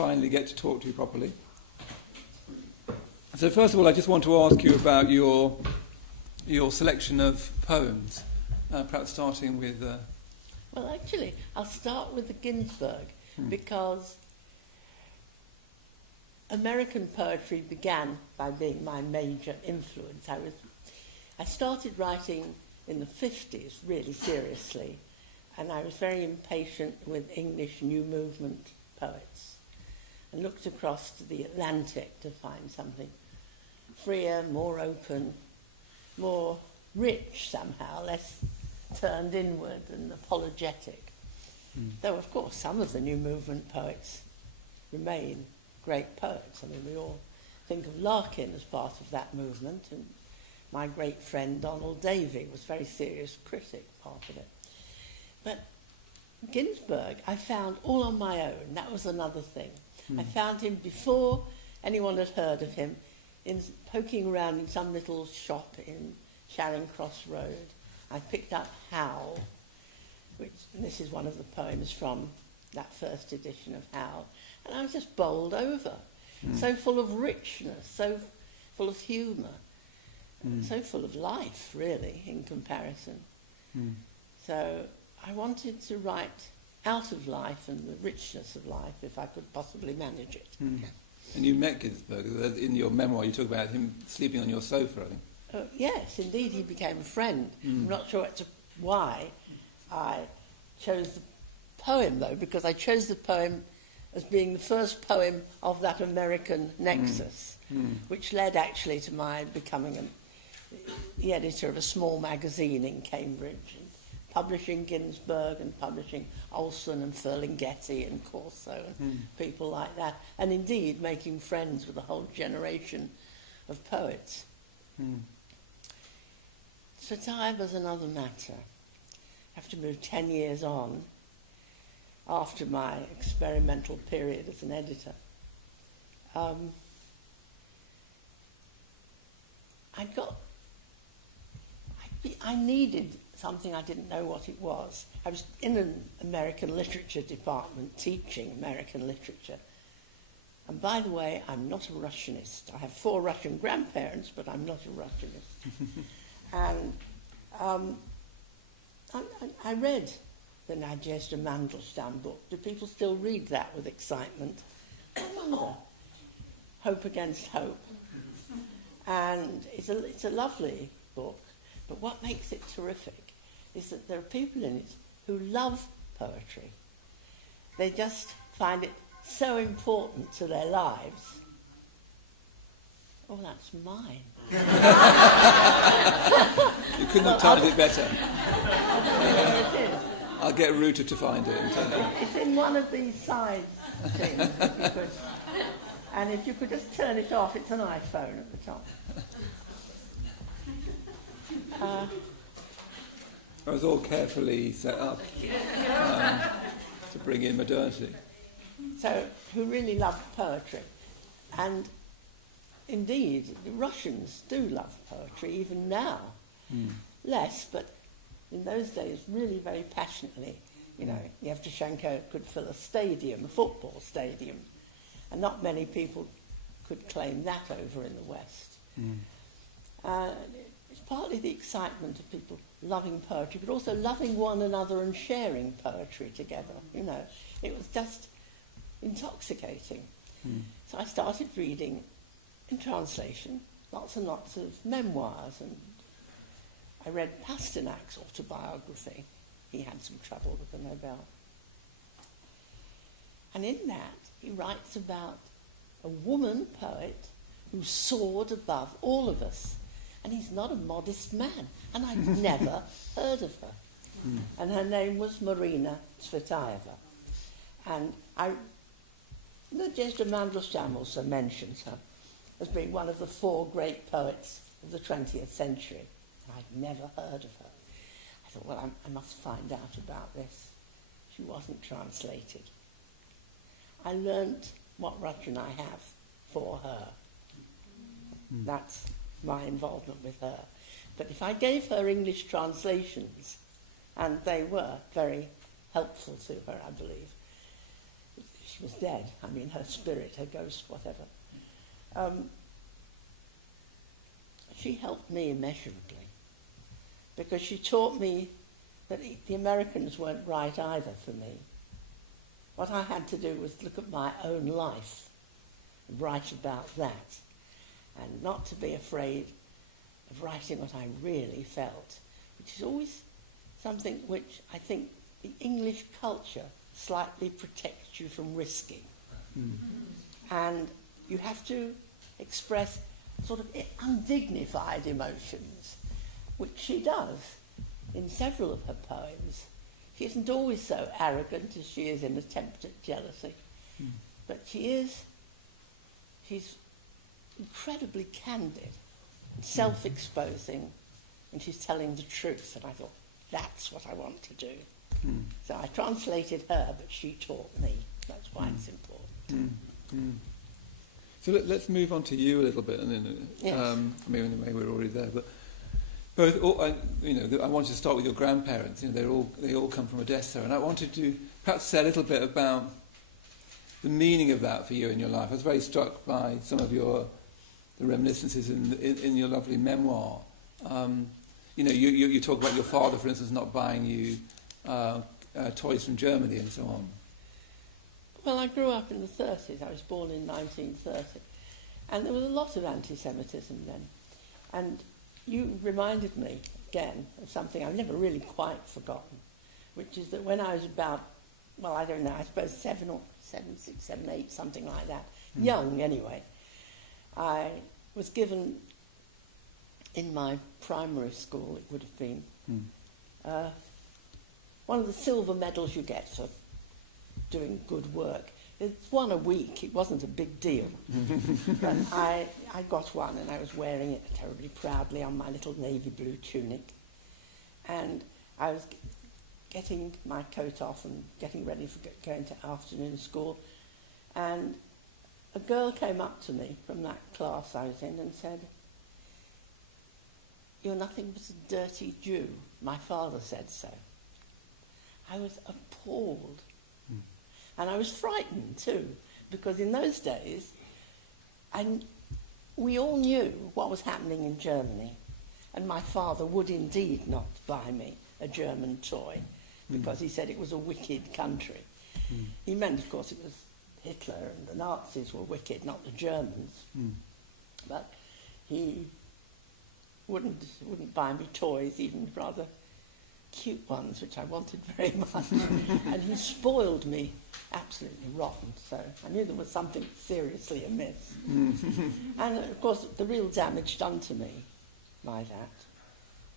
finally get to talk to you properly. So first of all, I just want to ask you about your selection of poems, perhaps starting with... Well, actually, I'll start with the Ginsberg, because American poetry began by being my major influence. I started writing in the 50s, really seriously, and I was very impatient with English New Movement poets, and looked across to the Atlantic to find something freer, more open, more rich somehow, less turned inward and apologetic. Though, of course, some of the New Movement poets remain great poets. I mean, we all think of Larkin as part of that movement, and my great friend Donald Davy was a very serious critic, part of it. But Ginsberg, I found all on my own. That was another thing. I found him before anyone had heard of him, poking around in some little shop in Charing Cross Road. I picked up Howl, and this is one of the poems from that first edition of Howl, and I was just bowled over. So full of richness, so full of humour, so full of life, really, in comparison. So I wanted to write out of life and the richness of life, if I could possibly manage it. And you met Ginsberg. In your memoir, you talk about him sleeping on your sofa, I think. Yes, indeed, he became a friend. I'm not sure why I chose the poem, though, because I chose the poem as being the first poem of that American nexus, which led actually to my becoming the editor of a small magazine in Cambridge, and publishing Ginsberg and publishing Olson and Ferlinghetti and Corso and people like that, and indeed making friends with a whole generation of poets. Satire was another matter. I have to move 10 years on after my experimental period as an editor. I needed something, I didn't know what it was. I was in an American literature department teaching American literature. And by the way, I'm not a Russianist. I have 4 Russian grandparents, but I'm not a Russianist. And I read the Nadezhda Mandelstam book. Do people still read that with excitement? I wonder. Hope Against Hope. And it's a lovely book. But what makes it terrific is that there are people in it who love poetry. They just find it so important to their lives. Oh, that's mine. You couldn't have timed it better. I don't know where it is. I'll get Ruta to find it. It's in one of these side things. And if you could just turn it off, it's an iPhone at the top. It was all carefully set up to bring in modernity. So, who really loved poetry. And indeed, the Russians do love poetry, even now. Less, but in those days, really very passionately. You know, Yevtushenko could fill a stadium, a football stadium, and not many people could claim that over in the West. It's partly the excitement of people loving poetry, but also loving one another and sharing poetry together. You know, it was just intoxicating. So I started reading in translation lots and lots of memoirs, and I read Pasternak's autobiography. He had some trouble with the Nobel. And in that, he writes about a woman poet who soared above all of us. And he's not a modest man. And I'd never heard of her. And her name was Marina Tsvetaeva. And Nadezhda Mandelstam also mentions her as being one of the 4 great poets of the 20th century. I'd never heard of her. I thought, well, I must find out about this. She wasn't translated. I learnt what Russian I have for her. That's my involvement with her. But if I gave her English translations, and they were very helpful to her, I believe, she was dead. I mean, her spirit, her ghost, whatever. She helped me immeasurably because she taught me that the Americans weren't right either for me. What I had to do was look at my own life and write about that, and not to be afraid of writing what I really felt, which is always something which I think the English culture slightly protects you from risking. And you have to express sort of undignified emotions, which she does in several of her poems. She isn't always so arrogant as she is in Attempt at Jealousy, but she's incredibly candid, self-exposing, and she's telling the truth, and I thought, that's what I want to do. So I translated her, but she taught me. That's why it's important. So let's move on to you a little bit, and then Yes. I mean, in a way, we're already there, but I wanted to start with your grandparents. You know, they all come from Odessa, and I wanted to perhaps say a little bit about the meaning of that for you in your life. I was very struck by some of the reminiscences in your lovely memoir. You talk about your father, for instance, not buying you toys from Germany and so on. Well, I grew up in the 30s. I was born in 1930. And there was a lot of anti-Semitism then. And you reminded me, again, of something I've never really quite forgotten, which is that when I was about, well, I don't know, I suppose 7, 6, 7, 8, something like that, young anyway, I was given, in my primary school, it would have been, one of the silver medals you get for doing good work. It's one a week. It wasn't a big deal. But I got one, and I was wearing it terribly proudly on my little navy blue tunic. And I was getting my coat off and getting ready for going to afternoon school. And a girl came up to me from that class I was in and said, "You're nothing but a dirty Jew. My father said so." I was appalled. And I was frightened too, because in those days, we all knew what was happening in Germany, and my father would indeed not buy me a German toy, because he said it was a wicked country. He meant, of course, it was Hitler and the Nazis were wicked, not the Germans. But he wouldn't buy me toys, even rather cute ones, which I wanted very much. And he spoiled me absolutely rotten, so I knew there was something seriously amiss. And of course, the real damage done to me by that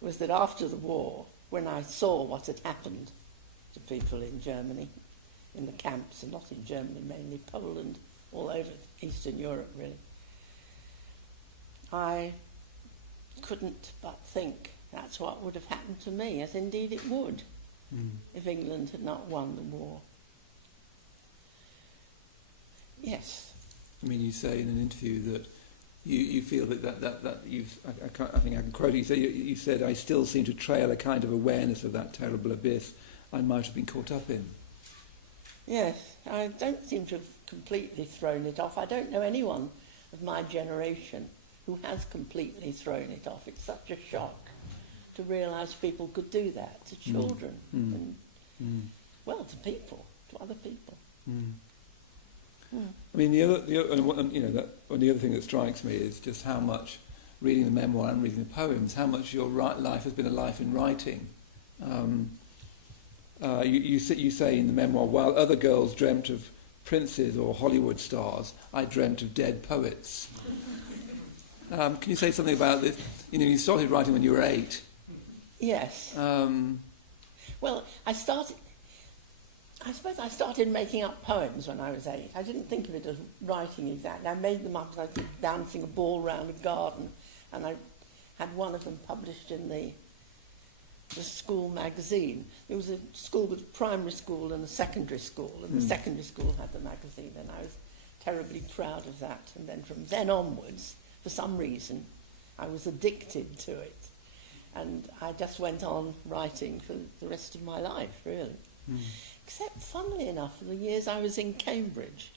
was that after the war, when I saw what had happened to people in Germany, in the camps, and not in Germany, mainly Poland, all over Eastern Europe, really, I couldn't but think that's what would have happened to me, as indeed it would, if England had not won the war. Yes. I mean, you say in an interview that you feel that you've, I think I can quote you, you said, "I still seem to trail a kind of awareness of that terrible abyss I might have been caught up in." Yes, I don't seem to have completely thrown it off. I don't know anyone of my generation who has completely thrown it off. It's such a shock to realise people could do that to children and, well, to people, to other people. I mean, the other thing that strikes me is just how much, reading the memoir and reading the poems, how much your life has been a life in writing. You say in the memoir, while other girls dreamt of princes or Hollywood stars, I dreamt of dead poets. Can you say something about this? You started writing when you were 8. Yes. Well, I suppose I started making up poems when I was 8. I didn't think of it as writing exactly. I made them up as I was dancing a ball round a garden, and I had one of them published in the school magazine. There was a school with a primary school and a secondary school, and the secondary school had the magazine, and I was terribly proud of that. And then from then onwards, for some reason, I was addicted to it. And I just went on writing for the rest of my life, really. Except, funnily enough, for the years I was in Cambridge,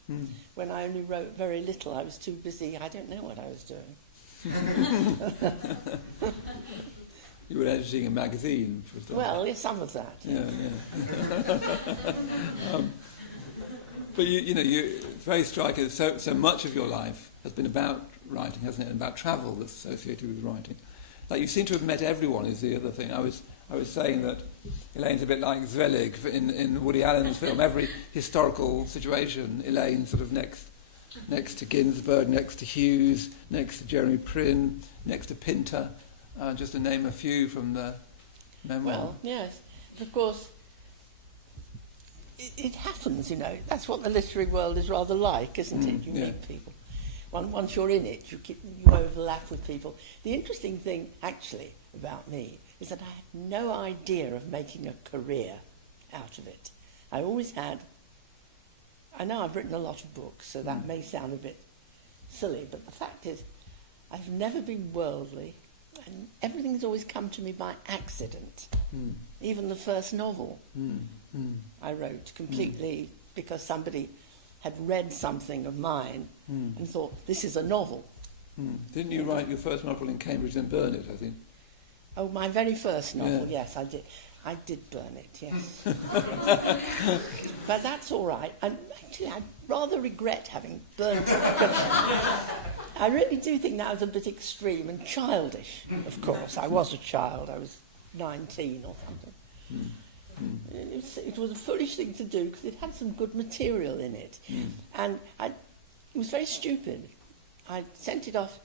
when I only wrote very little, I was too busy. I don't know what I was doing. You were editing a magazine, for example. Well, some of that. Yeah. But it's very striking. So much of your life has been about writing, hasn't it? And about travel that's associated with writing. Like, you seem to have met everyone. Is the other thing. I was saying that Elaine's a bit like Zelig in Woody Allen's film. Every historical situation, Elaine's sort of next to Ginsberg, next to Hughes, next to Jeremy Prynne, next to Pinter, just to name a few from the memoir. Well, yes. Of course, it happens, That's what the literary world is rather like, isn't it? You meet people. Once you're in it, you overlap with people. The interesting thing, actually, about me is that I had no idea of making a career out of it. I always had. I know I've written a lot of books, so that may sound a bit silly, but the fact is, I've never been worldly, and everything's always come to me by accident. Even the first novel I wrote completely because somebody had read something of mine and thought, this is a novel. Didn't you write your first novel in Cambridge and burn it, I think? Oh, my very first novel, yes, I did. I did burn it, yes. But that's all right. And actually, I rather regret having burnt it. I really do think that was a bit extreme and childish, of course. I was a child. I was 19 or something. It was a foolish thing to do because it had some good material in it. And it was very stupid. I sent off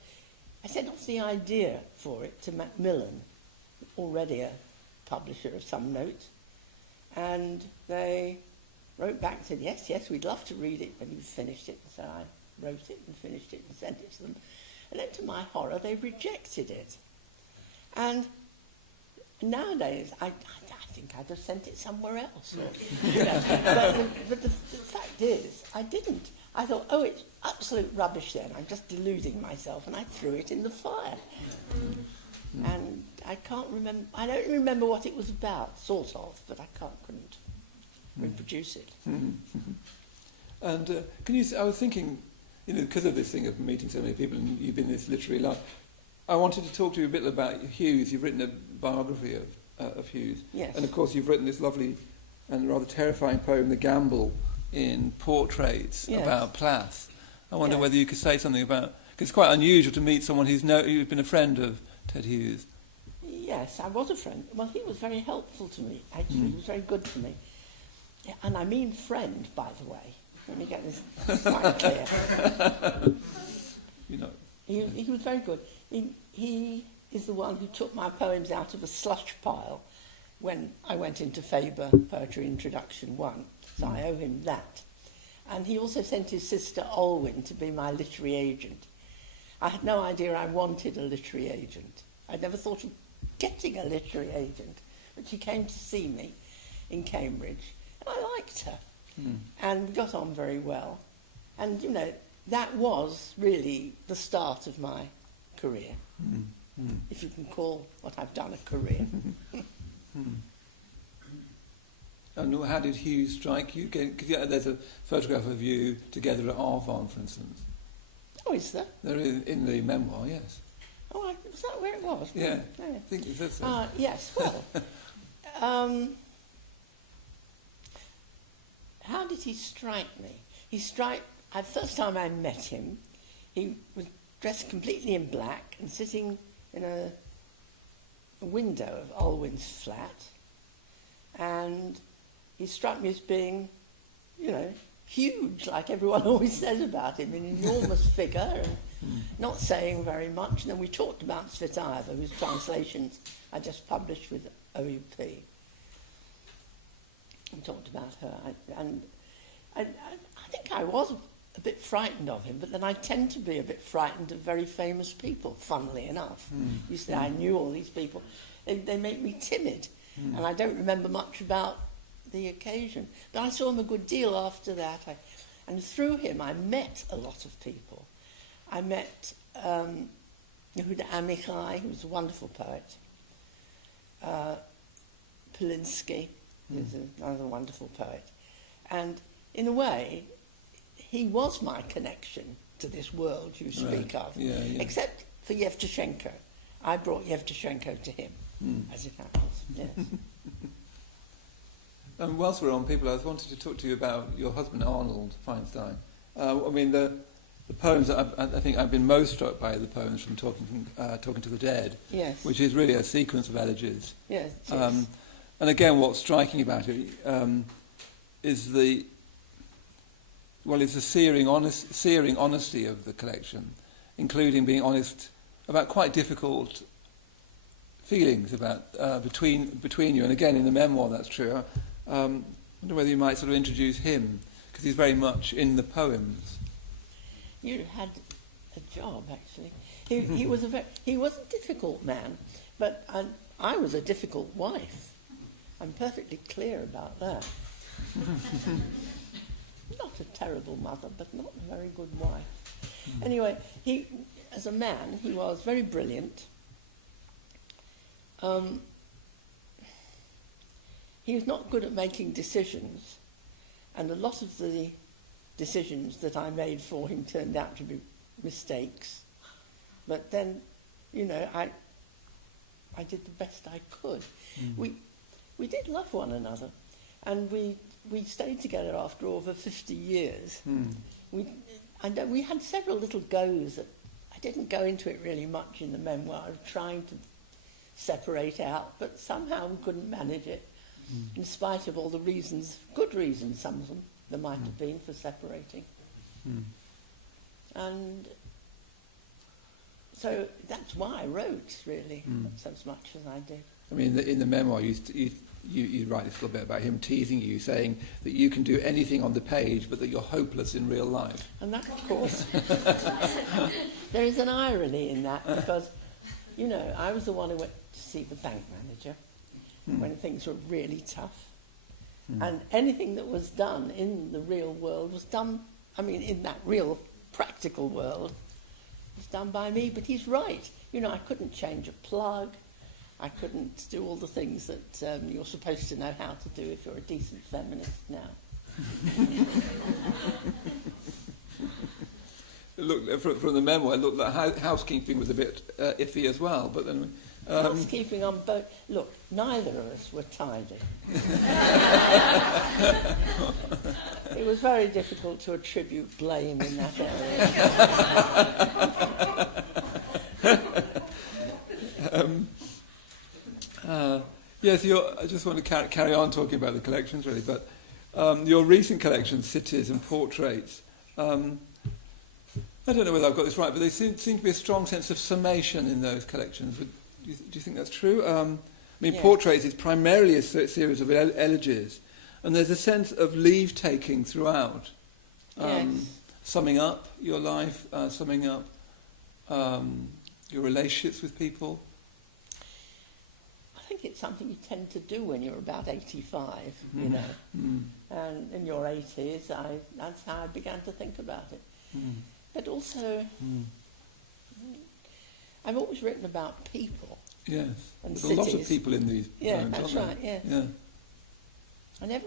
the idea for it to Macmillan, already a publisher of some note, and they wrote back and said, yes, we'd love to read it when you've finished it. So I wrote it and finished it and sent it to them. And then to my horror, they rejected it. And nowadays, I think I'd have sent it somewhere else. But the fact is, I didn't. I thought, it's absolute rubbish then. I'm just deluding myself. And I threw it in the fire. And I can't remember. I don't remember what it was about, sort of, but I couldn't reproduce it. And I was thinking, because of this thing of meeting so many people, and you've been in this literary life, I wanted to talk to you a bit about Hughes. You've written a biography of Hughes. Yes. And of course you've written this lovely and rather terrifying poem, The Gamble, in Portraits, about Plath. I wonder whether you could say something about, because it's quite unusual to meet someone who's been a friend of Ted Hughes. Yes, I was a friend. Well, he was very helpful to me, actually. He was very good to me. And I mean friend, by the way. Let me get this quite clear. He was very good. He is the one who took my poems out of a slush pile when I went into Faber Poetry Introduction 1. So I owe him that. And he also sent his sister Olwyn to be my literary agent. I had no idea I wanted a literary agent. I'd never thought of getting a literary agent. But she came to see me in Cambridge, and I liked her. And we got on very well. And, that was really the start of my career, if you can call what I've done a career. And how did Hughes strike you? Because there's a photograph of you together at Arvon, for instance. Oh, is there? There is in the memoir, yes. Oh, is that where it was? Yeah, I think that's so. Yes, well, how did he strike me? The first time I met him, he was dressed completely in black and sitting in a window of Olwyn's flat, and he struck me as being, huge, like everyone always says about him, an enormous figure, and not saying very much. And then we talked about Svetaeva, whose translations I just published with OUP. We talked about her, and I think I was a bit frightened of him, but then I tend to be a bit frightened of very famous people, funnily enough. You say I knew all these people. They make me timid, and I don't remember much about the occasion. But I saw him a good deal after that, and through him I met a lot of people. I met Yehuda Amichai, who was a wonderful poet, Polinsky, is another wonderful poet. And in a way, he was my connection to this world you speak of. Yeah, yeah. Except for Yevtushenko. I brought Yevtushenko to him, as it happens. Yes. Whilst we're on people, I wanted to talk to you about your husband, Arnold Feinstein. I mean, the poems that I think I've been most struck by are the poems from Talking to the Dead, Yes. which is really a sequence of elegies. Yes. It is. And again, what's striking about it is the searing honesty of the collection, including being honest about quite difficult feelings about between you. And again, in the memoir, that's true. I wonder whether you might sort of introduce him, because he's very much in the poems. You had a job, actually. He was a difficult man, but I was a difficult wife. I'm perfectly clear about that. Not a terrible mother, but not a very good wife. Anyway, he, as a man, he was very brilliant. He was not good at making decisions, and a lot of the decisions that I made for him turned out to be mistakes. But then, I did the best I could. We did love one another, and we stayed together after over 50 years. We had several little goes. I didn't go into it really much in the memoir, of trying to separate out, but somehow we couldn't manage it, in spite of all the reasons, good reasons, some of them, there might have been for separating. And so that's why I wrote, really, as much as I did. I mean, in the memoir, you write this little bit about him teasing you, saying that you can do anything on the page, but that you're hopeless in real life. And that, of course, there is an irony in that, because, I was the one who went to see the bank manager when things were really tough. And anything that was done in the real world was done, in that real practical world, was done by me. But he's right. I couldn't change a plug. I couldn't do all the things that you're supposed to know how to do if you're a decent feminist now. Look, from the memoir, it looked like housekeeping was a bit iffy as well. But then, housekeeping on both. Look, neither of us were tidy. It was very difficult to attribute blame in that area. Yes, I just want to carry on talking about the collections, really. But your recent collection, Cities and Portraits. I don't know whether I've got this right, but there seem to be a strong sense of summation in those collections. Do you think that's true? Yes. Portraits is primarily a series of elegies, and there's a sense of leave-taking throughout. Yes. Summing up your life, summing up your relationships with people. I think it's something you tend to do when you're about 85, And in your 80s, that's how I began to think about it. But also, I've always written about people. Yes, and there's cities. A lot of people in these poems, that's aren't right, there? yeah. I never,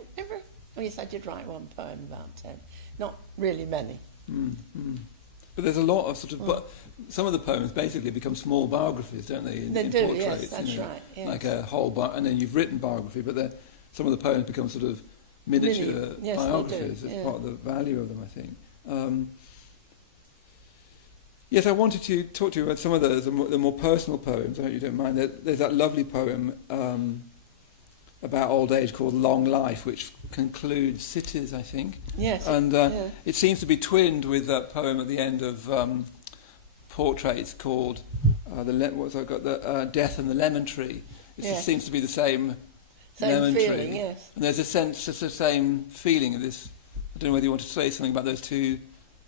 yes, I did write one poem about 10. Not really many. But there's a lot of but some of the poems basically become small biographies, don't they? They do, portraits, yes, that's right. Yes. Like a whole, and then you've written biography, but some of the poems become sort of miniature biographies. As part of the value of them, I think. Yes, I wanted to talk to you about some of those, the more personal poems. I hope you don't mind. There's that lovely poem about old age called Long Life, which concludes Cities, I think. Yes. And it seems to be twinned with that poem at the end of Portraits called Death and the Lemon Tree. It just seems to be the same lemon feeling, tree. Yes. And there's a sense, it's the same feeling of this. I don't know whether you want to say something about those two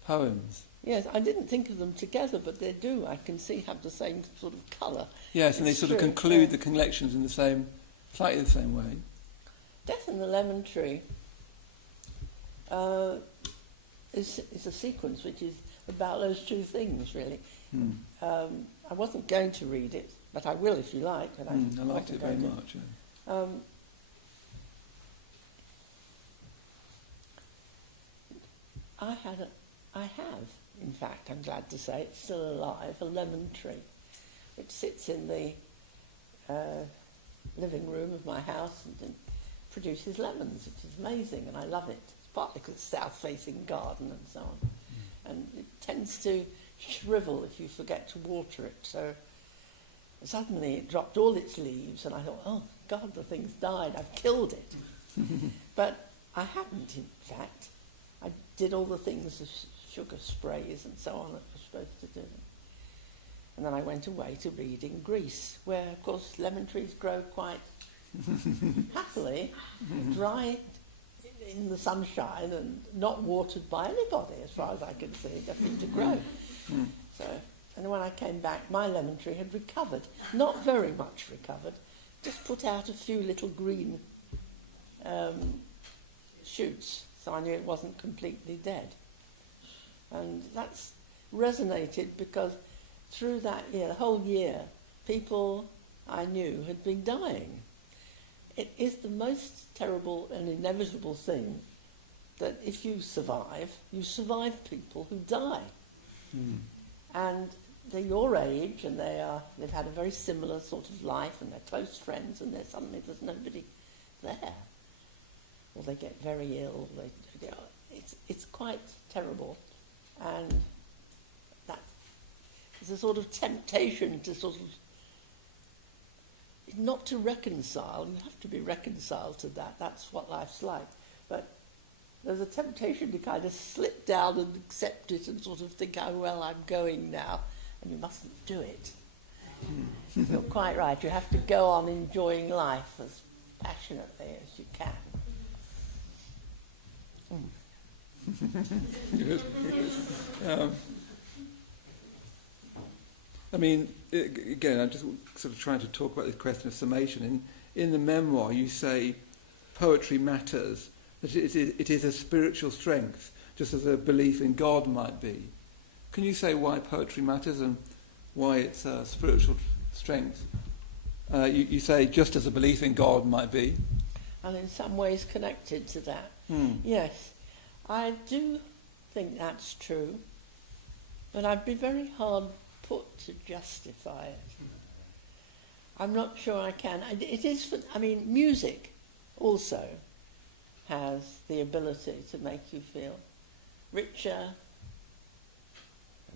poems. Yes, I didn't think of them together, but they do. I can see have the same sort of colour. Yes, and they sort of conclude the collections in slightly the same way. Death in the Lemon Tree is a sequence which is about those two things, really. I wasn't going to read it, but I will if you like. I liked it very much. Yeah. I have, in fact, I'm glad to say, it's still alive, a lemon tree, which sits in the living room of my house and produces lemons, which is amazing, and I love it. It's partly because it's south-facing garden and so on. And it tends to shrivel if you forget to water it, so suddenly it dropped all its leaves, and I thought, oh, God, the thing's died, I've killed it. But I haven't, in fact. I did all the things, the sugar sprays and so on that I was supposed to do. And then I went away to read in Greece, where, of course, lemon trees grow quite happily, dry in the sunshine and not watered by anybody, as far as I could see, just need to grow. So, and when I came back, my lemon tree had recovered. Not very much recovered, just put out a few little green shoots, so I knew it wasn't completely dead. And that's resonated because through that year, the whole year, people I knew had been dying. It is the most terrible and inevitable thing that if you survive people who die. And they're your age, and they've had a very similar sort of life, and they're close friends, and suddenly there's nobody there. Or they get very ill. It's quite terrible. And there's a sort of temptation to sort of not to reconcile. You have to be reconciled to that. That's what life's like. But there's a temptation to kind of slip down and accept it and sort of think, oh, well, I'm going now. And you mustn't do it. You're quite right. You have to go on enjoying life as passionately as you can. Good. I mean, again, I'm just sort of trying to talk about this question of summation. In the memoir, you say poetry matters, that it is a spiritual strength, just as a belief in God might be. Can you say why poetry matters and why it's a spiritual strength? You say just as a belief in God might be. And in some ways connected to that. Yes, I do think that's true, but I'd be very hard put to justify it. I'm not sure I can. It is, music also has the ability to make you feel richer,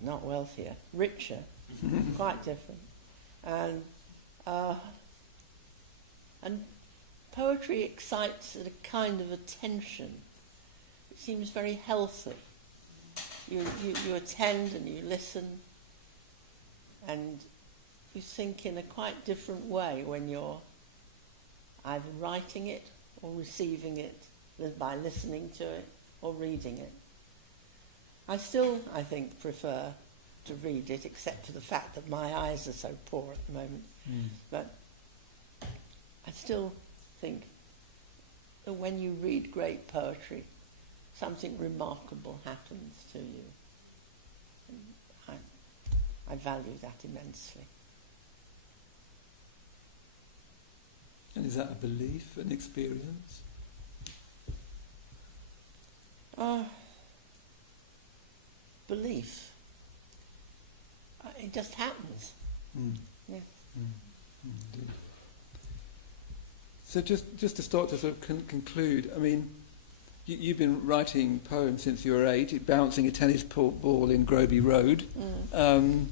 not wealthier, richer, quite different. And poetry excites a kind of attention. It seems very healthy. You attend and you listen, and you think in a quite different way when you're either writing it or receiving it by listening to it or reading it. I still, I think, prefer to read it, except for the fact that my eyes are so poor at the moment. But I still think that when you read great poetry, something remarkable happens to you. And I value that immensely. And is that a belief, an experience? Belief. It just happens. Yes. Indeed. So just to start to sort of conclude, I mean, you've been writing poems since you were 8, bouncing a tennis ball in Groby Road. And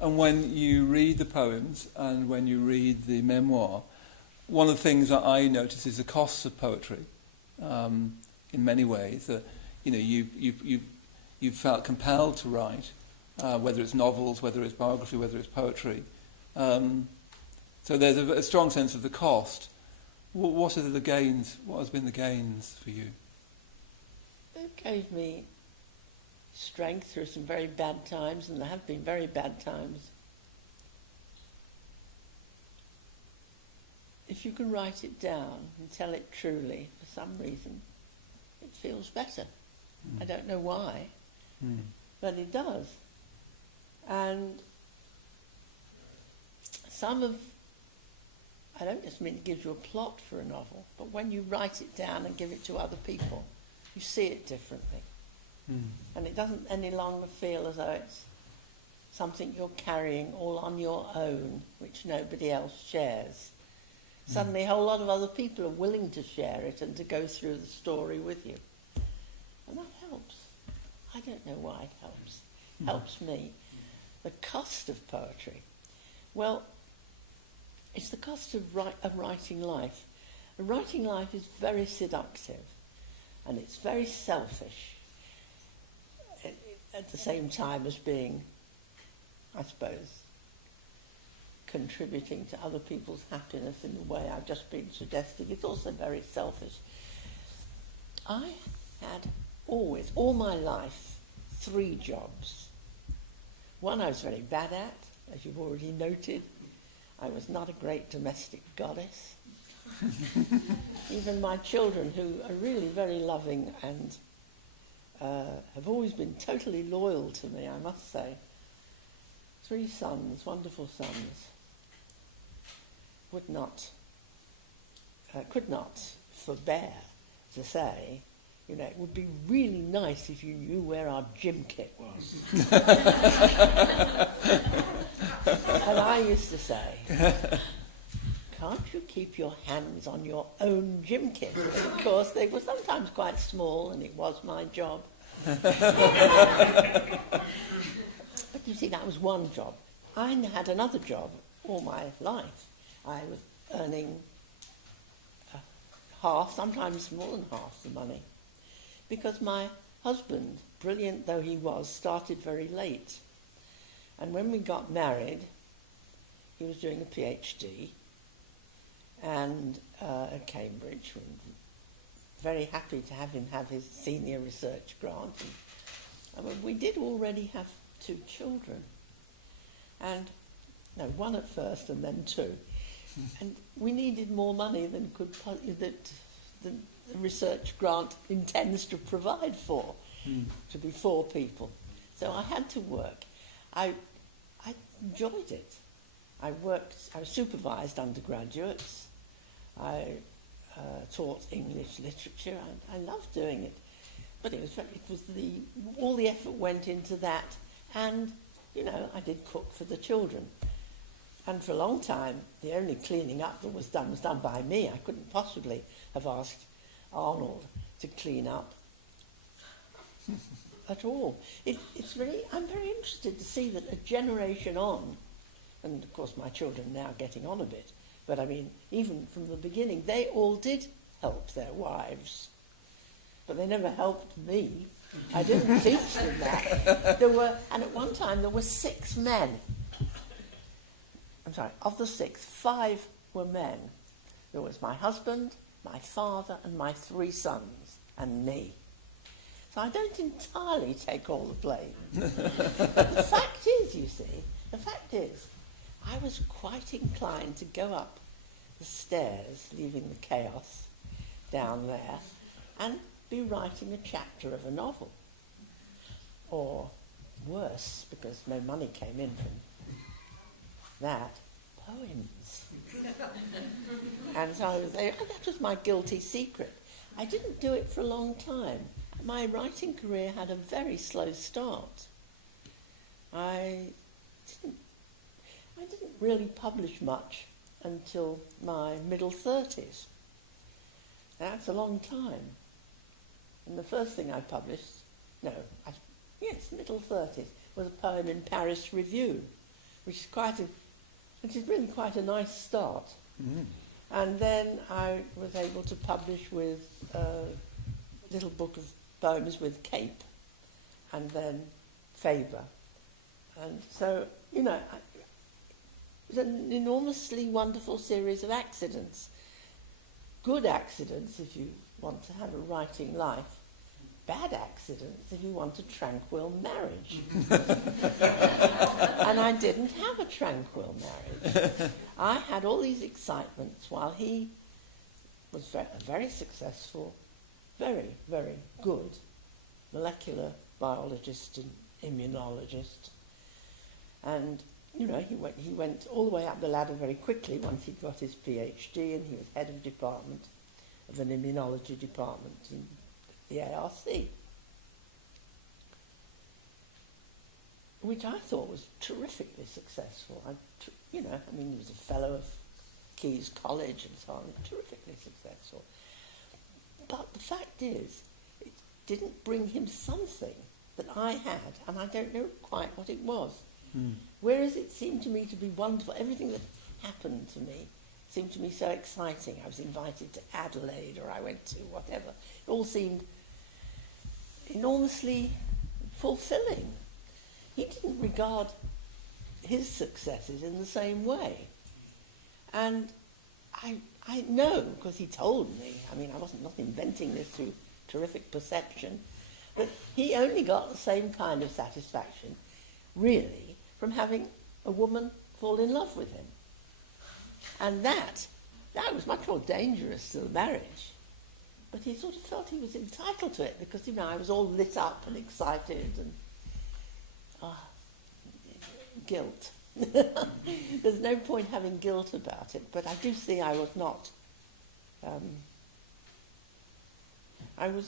when you read the poems and when you read the memoir, one of the things that I notice is the costs of poetry. In many ways, that you've felt compelled to write, whether it's novels, whether it's biography, whether it's poetry. So there's a strong sense of the cost. What are the gains? What has been the gains for you? It gave me strength through some very bad times, and there have been very bad times. If you can write it down and tell it truly, for some reason, it feels better. I don't know why, but it does. And I don't just mean it gives you a plot for a novel, but when you write it down and give it to other people, you see it differently. And it doesn't any longer feel as though it's something you're carrying all on your own, which nobody else shares. Suddenly a whole lot of other people are willing to share it and to go through the story with you. And that helps. I don't know why it helps. Helps me. The cost of poetry. Well, it's the cost of writing life. Writing life is very seductive and it's very selfish at the same time as being, I suppose, contributing to other people's happiness in the way I've just been suggesting. It's also very selfish. I had always, all my life, 3 jobs. One I was very bad at, as you've already noted. I was not a great domestic goddess. Even my children, who are really very loving and have always been totally loyal to me, I must say. 3 sons, wonderful sons, could not forbear to say, you know, it would be really nice if you knew where our gym kit was. And I used to say, can't you keep your hands on your own gym kit? Because of course they were sometimes quite small and it was my job. But you see, that was one job. I had another job all my life. I was earning half, sometimes more than half the money. Because my husband, brilliant though he was, started very late. And when we got married, he was doing a PhD and at Cambridge. We were very happy to have him have his senior research grant. And we did already have 2 children. And, no, 1 at first and then 2. And we needed more money than the research grant intends to provide for, to be 4 people. So I had to work. I enjoyed it. I supervised undergraduates. I taught English literature. I loved doing it. But all the effort went into that. And, you know, I did cook for the children. And for a long time, the only cleaning up that was done by me. I couldn't possibly have asked Arnold to clean up at all. I'm very interested to see that a generation on, and of course my children are now getting on a bit, but I mean, even from the beginning, they all did help their wives. But they never helped me. I didn't teach them that. And at one time there were 6 men. I'm sorry, of the 6, 5 were men. There was my husband, my father, and my 3 sons, and me. So I don't entirely take all the blame. But the fact is, I was quite inclined to go up the stairs, leaving the chaos down there, and be writing a chapter of a novel. Or worse, because no money came in from that, poems. And so that was my guilty secret. I didn't do it for a long time. My writing career had a very slow start. I didn't really publish much until my middle 30s. That's a long time. And the first thing I published, middle 30s, was a poem in Paris Review, which is really quite a nice start. And then I was able to publish with a little book of poems with Cape, and then Faber. And so, you know, it was an enormously wonderful series of accidents. Good accidents if you want to have a writing life. Bad accidents if you want a tranquil marriage. And I didn't have a tranquil marriage. I had all these excitements while he was a very successful, very, very good molecular biologist and immunologist. And, you know, he went all the way up the ladder very quickly once he'd got his PhD, and he was head of an immunology department in the ARC. which I thought was terrifically successful. He was a fellow of Key's College and so on, terrifically successful. But the fact is, it didn't bring him something that I had, and I don't know quite what it was. Whereas it seemed to me to be wonderful. Everything that happened to me seemed to me so exciting. I was invited to Adelaide, or I went to whatever. It all seemed enormously fulfilling. He didn't regard his successes in the same way. And I know, because he told me, I wasn't not inventing this through terrific perception, that he only got the same kind of satisfaction, really, from having a woman fall in love with him. And that was much more dangerous to the marriage. But he sort of felt he was entitled to it because, I was all lit up and excited and guilt. There's no point having guilt about it, but I do see I was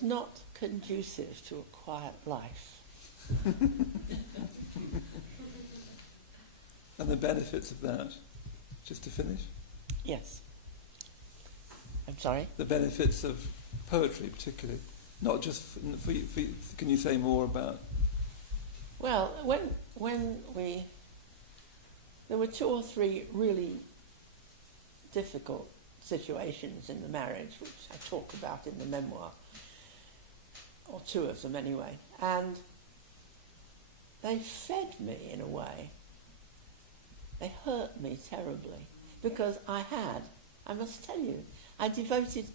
not conducive to a quiet life. And the benefits of that, just to finish? Yes. I'm sorry? The benefits of poetry, particularly. Not just for you, can you say more about? Well, there were 2 or 3 really difficult situations in the marriage, which I talk about in the memoir, or 2 of them anyway, and they fed me in a way. They hurt me terribly, because I must tell you, I devoted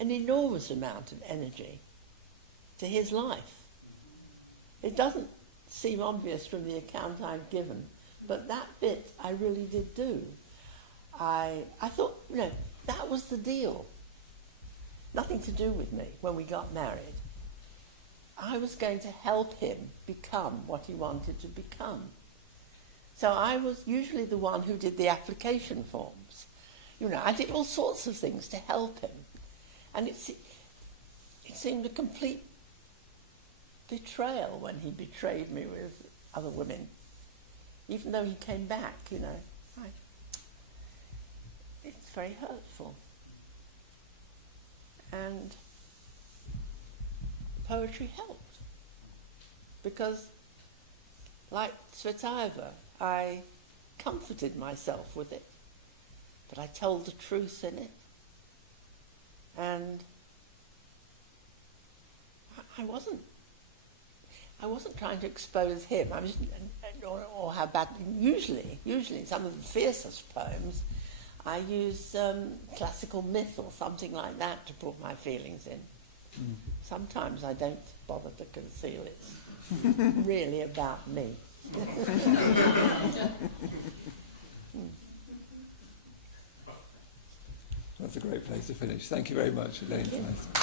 an enormous amount of energy to his life. It doesn't seem obvious from the account I've given, but that bit I really did do. I thought, that was the deal. Nothing to do with me when we got married. I was going to help him become what he wanted to become. So I was usually the one who did the application forms. I did all sorts of things to help him. And it seemed a complete betrayal when he betrayed me with other women. Even though he came back, it's very hurtful. And poetry helped. Because, like Tsvetaeva, I comforted myself with it. But I told the truth in it. And I wasn't trying to expose him. Or how bad. Usually in some of the fiercest poems, I use classical myth or something like that to put my feelings in. Sometimes I don't bother to conceal it. It's really about me. That's a great place to finish. Thank you very much, Elaine Feinstein.